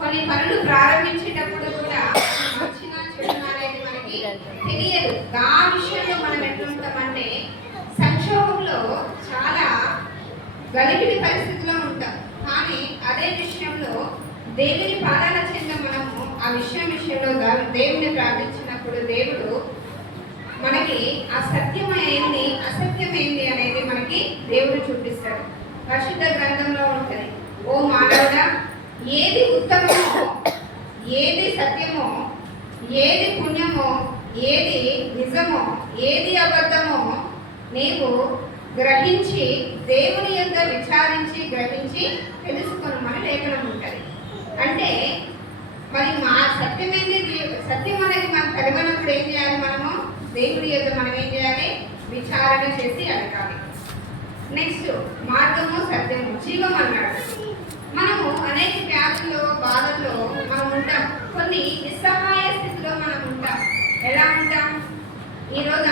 కొన్ని పనులు ప్రారంభించేటప్పుడు కూడా మంచినా చెడునా అనేది మనకి తెలియదు. ఆ విషయంలో మనం ఎట్లుంటామంటే సంక్షోభంలో చాలా గలిబిలి పరిస్థితిలో ఉంటాం. కానీ అదే విషయంలో దేవుని పాదాల చెంత మనము ఆ విషయంలో దేవుని ప్రార్థించినప్పుడు దేవుడు మనకి ఆ సత్యమైంది అసత్యమైంది అనేది మనకి దేవుడు చూపిస్తాడు. పరిశుద్ధ గ్రంథంలో ఉంటుంది, ఓ మానవుడా, ఏది ఉత్తమమో, ఏది సత్యమో, ఏది పుణ్యమో, ఏది నిజమో, ఏది అబద్ధమో నీవు గ్రహించి దేవుని యొక్క విచారించి గ్రహించి తెలుసుకొనమని లేఖనం ఉంటుంది. అంటే మరి మా సత్యమైనది, సత్యం అనేది మనం కనుగొన్నప్పుడు ఏం చేయాలి? మనము దేవుడి యొక్క మనం ఏం చేయాలి? విచారణ చేసి అడగాలి. నెక్స్ట్ మార్గము, సత్యము, జీవం అన్నాడు. మనము అనేక వ్యాధుల్లో బాధల్లో మనం ఉంటాం. కొన్ని నిస్సహాయ స్థితిలో మనం ఉంటాం. ఎలా ఉంటాం? ఈరోజు